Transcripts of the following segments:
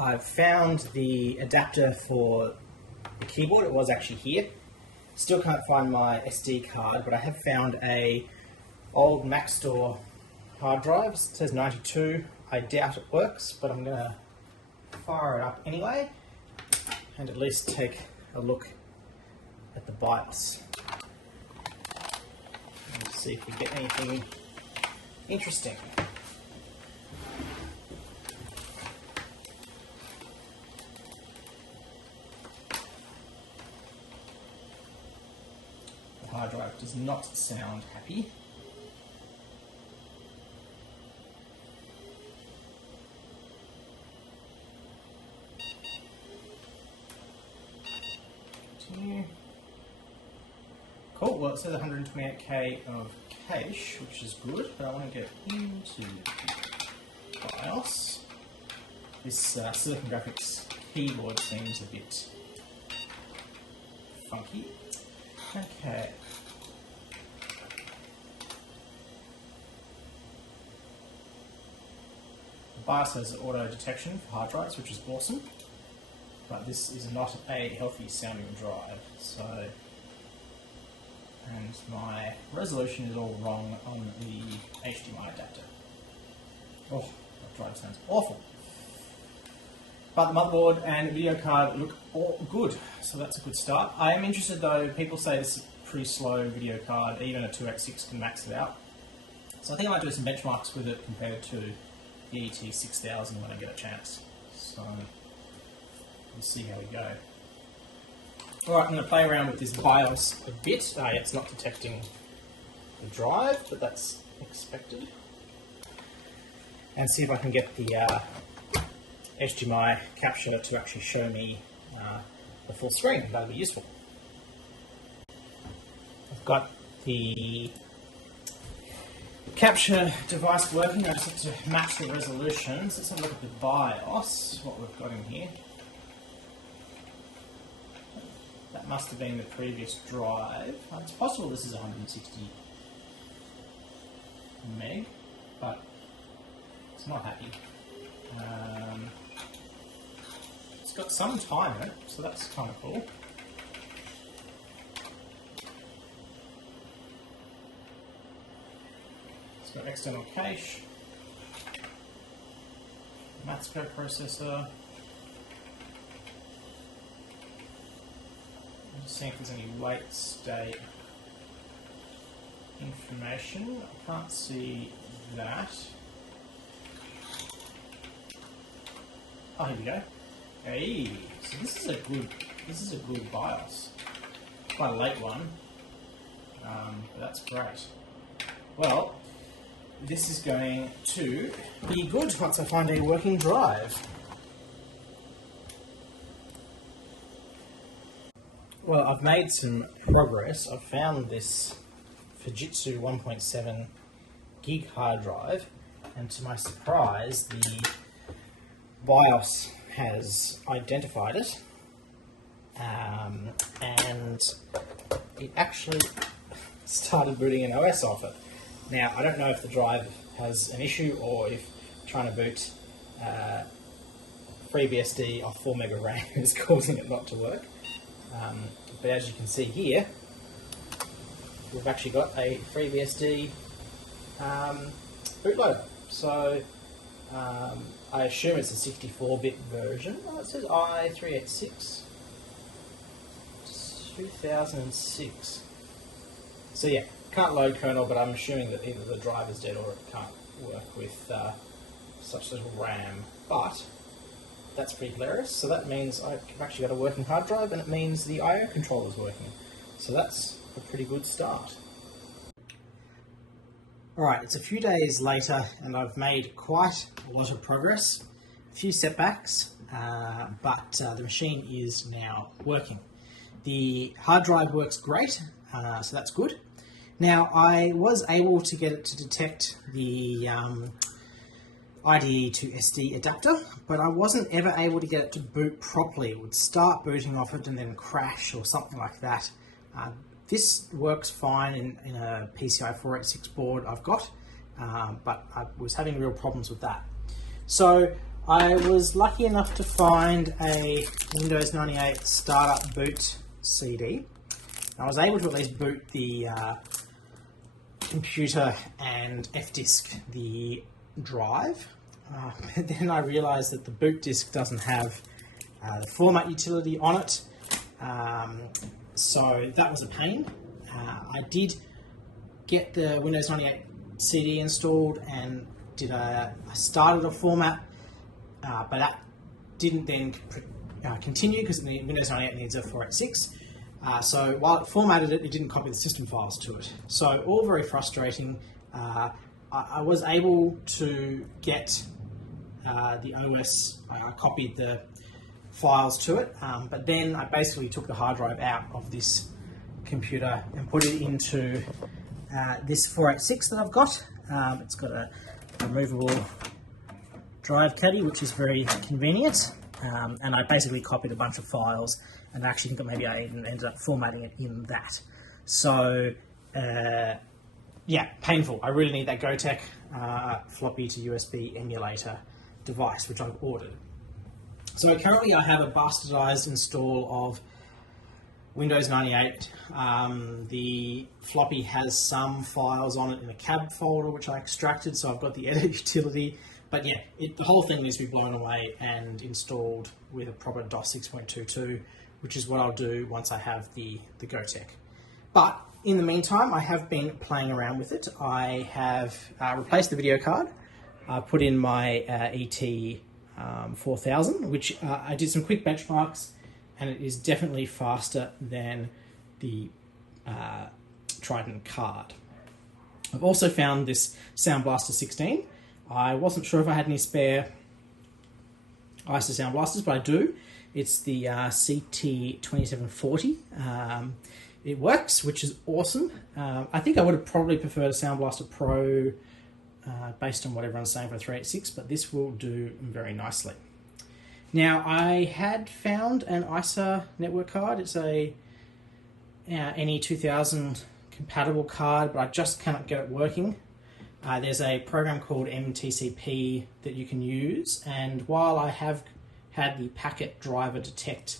I've found the adapter for the keyboard. It was actually here. Still can't find my SD card, but I have found a old Mac Store hard drive. It says 92. I doubt it works, but I'm gonna fire it up anyway and at least take a look at the BIOS. Let's see if we get anything interesting. The hard drive does not sound happy. Continue. Cool, well it says 128K of cache, which is good, but I want to get into the BIOS. This Silicon Graphics keyboard seems a bit funky. Okay. The BIOS has auto detection for hard drives, which is awesome, but this is not a healthy sounding drive, so, and my resolution is all wrong on the HDMI adapter. Oh, that drive sounds awful. But the motherboard and video card look all good, so that's a good start. I am interested though, people say this is a pretty slow video card, even a 2x6 can max it out. So I think I might do some benchmarks with it compared to the ET6000 when I get a chance. So we'll see how we go. Alright, I'm going to play around with this BIOS a bit. It's not detecting the drive, but that's expected. And see if I can get the HDMI capture to actually show me the full screen. That'll be useful. I've got the capture device working. I just have to match the resolutions. Let's have a look at the BIOS, what we've got in here. That must have been the previous drive. It's possible this is 160 meg, but it's not happy. It's got some time in it, so that's kind of cool. It's got external cache, Matsko processor. I'm just seeing if there's any wait state information. I can't see that. Oh, here we go. Hey, so this is a good BIOS. Quite a late one, but that's great. Well, this is going to be good once I find a working drive. Well, I've made some progress. I've found this Fujitsu 1.7 gig hard drive, and to my surprise, the BIOS has identified it, and it actually started booting an OS off it. Now, I don't know if the drive has an issue or if trying to boot FreeBSD off 4 meg of RAM is causing it not to work. But as you can see here, we've actually got a FreeBSD bootloader. So I assume it's a 64-bit version. Oh, it says i386 2006. So yeah, can't load kernel, but I'm assuming that either the drive is dead or it can't work with such little RAM. But that's pretty hilarious. So that means I've actually got a working hard drive, and it means the I/O controller is working. So that's a pretty good start. Alright, it's a few days later and I've made quite a lot of progress. A few setbacks, but the machine is now working. The hard drive works great, so that's good. Now, I was able to get it to detect the IDE to SD adapter, but I wasn't ever able to get it to boot properly. It would start booting off it and then crash or something like that. This works fine in a PCI 486 board I've got, but I was having real problems with that. So I was lucky enough to find a Windows 98 startup boot CD. I was able to at least boot the computer and F-disk, the drive. But then I realised that the boot disk doesn't have the format utility on it, so that was a pain. I did get the Windows 98 CD installed and I started a format, but that didn't then continue because the Windows 98 needs a 486. So while it formatted it, it didn't copy the system files to it. So all very frustrating. I was able to get the OS, I copied the files to it, but then I basically took the hard drive out of this computer and put it into this 486 that I've got. It's got a removable drive caddy, which is very convenient, and I basically copied a bunch of files, and I actually think that maybe I even ended up formatting it in that. So yeah, painful. I really need that Gotek floppy to USB emulator device, which I've ordered. So currently I have a bastardized install of Windows 98. The floppy has some files on it in a cab folder, which I extracted, so I've got the edit utility. But yeah, the whole thing needs to be blown away and installed with a proper DOS 6.22, which is what I'll do once I have the Gotek. But in the meantime, I have been playing around with it. I have replaced the video card. I put in my ET 4000, which I did some quick benchmarks, and it is definitely faster than the Trident card. I've also found this Sound Blaster 16. I wasn't sure if I had any spare ISO Sound Blasters, but I do. It's the CT2740. It works, which is awesome. I think I would have probably preferred a Sound Blaster Pro based on what everyone's saying for a 386, but this will do very nicely. Now, I had found an ISA network card. It's a NE2000 compatible card, but I just cannot get it working. There's a program called MTCP that you can use, and while I have had the packet driver detect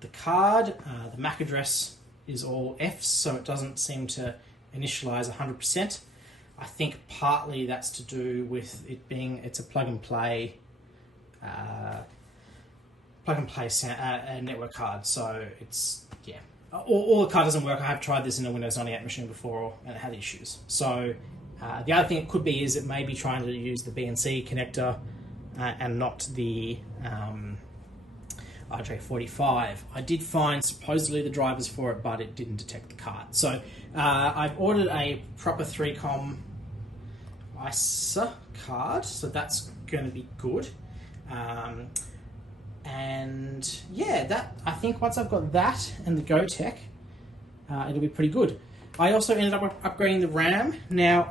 the card, the MAC address is all Fs, so it doesn't seem to initialize 100%. I think partly that's to do with it being, it's a plug-and-play network card, so it's, yeah. Or the card doesn't work. I have tried this in a Windows 98 machine before and it had issues. So the other thing it could be is it may be trying to use the BNC connector and not the RJ45. I did find supposedly the drivers for it, but it didn't detect the card. So I've ordered a proper 3Com ISA card, so that's going to be good. And yeah, that, I think once I've got that and the Gotek, it'll be pretty good. I also ended up upgrading the RAM. Now,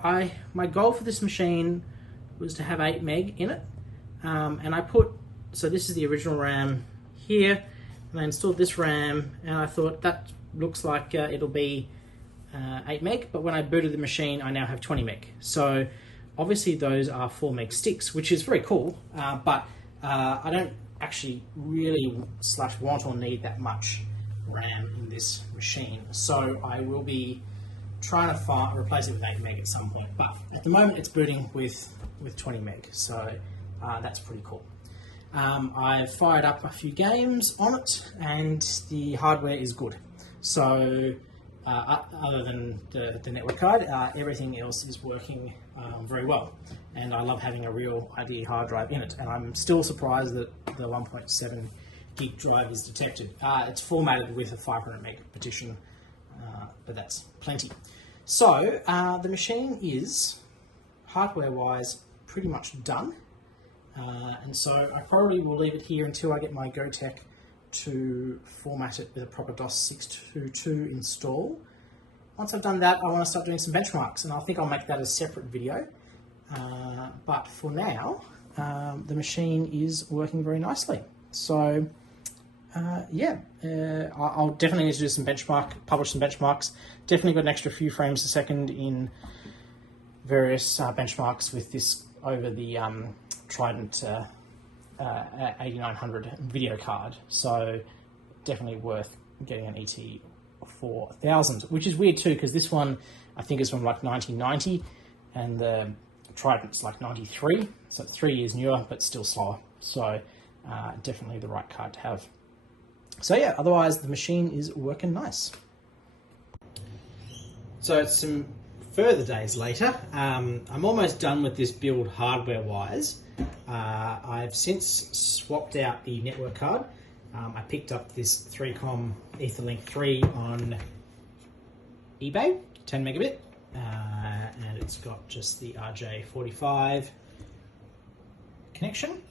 my goal for this machine was to have 8 meg in it, and I put, so this is the original RAM here, and I installed this RAM, and I thought that looks like it'll be 8 meg, but when I booted the machine, I now have 20 meg. So obviously those are 4 meg sticks, which is very cool, but I don't actually really /want or need that much RAM in this machine. So I will be trying to replace it with 8 meg at some point, but at the moment it's booting with 20 meg, so that's pretty cool. I've fired up a few games on it, and the hardware is good. So other than the network card, everything else is working very well. And I love having a real IDE hard drive in it. And I'm still surprised that the 1.7 gig drive is detected. It's formatted with a 500 meg partition, but that's plenty. So the machine is, hardware-wise, pretty much done. And so I probably will leave it here until I get my Gotek to format it with a proper DOS 622 install. Once I've done that, I want to start doing some benchmarks, and I think I'll make that a separate video. But for now, the machine is working very nicely. So yeah, I'll definitely need to do some publish some benchmarks. Definitely got an extra few frames a second in various benchmarks with this over the Trident 8900 video card, so definitely worth getting an ET 4000, which is weird too, because this one I think is from like 1990, and the Trident's like 93, so it's 3 years newer, but still slower. So definitely the right card to have. So yeah, otherwise the machine is working nice. So it's some further days later. I'm almost done with this build hardware-wise. I've since swapped out the network card. I picked up this 3Com Etherlink 3 on eBay, 10 megabit, and it's got just the RJ45 connection.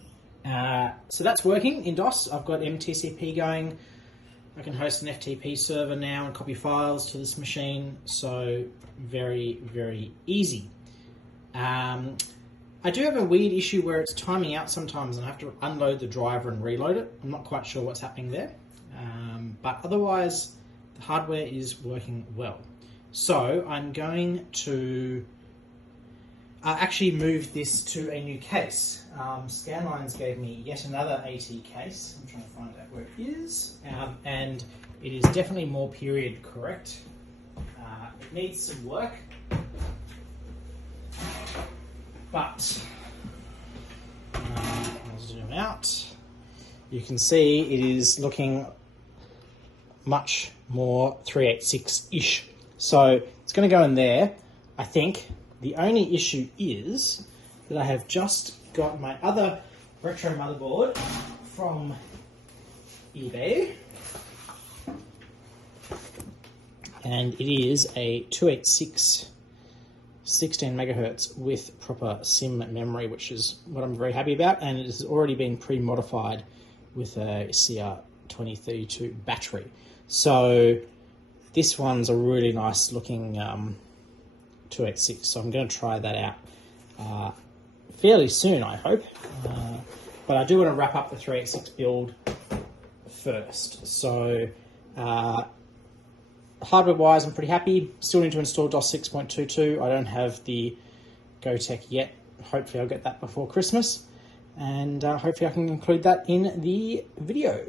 So that's working in DOS. I've got MTCP going. I can host an FTP server now and copy files to this machine, so very, very easy. I do have a weird issue where it's timing out sometimes and I have to unload the driver and reload it. I'm not quite sure what's happening there, but otherwise the hardware is working well. So I'm going to actually move this to a new case. Scanlines gave me yet another AT case. I'm trying to find out where it is. And it is definitely more period correct. It needs some work, but I'll zoom out. You can see it is looking much more 386-ish. So it's going to go in there, I think. The only issue is that I have just got my other retro motherboard from eBay, and it is a 286 16 megahertz with proper SIM memory, which is what I'm very happy about, and it has already been pre-modified with a CR2032 battery. So this one's a really nice looking 286, so I'm going to try that out fairly soon, I hope. But I do want to wrap up the 386 build first. So hardware-wise, I'm pretty happy. Still need to install DOS 6.22. I don't have the GoTech yet. Hopefully I'll get that before Christmas, and hopefully I can include that in the video.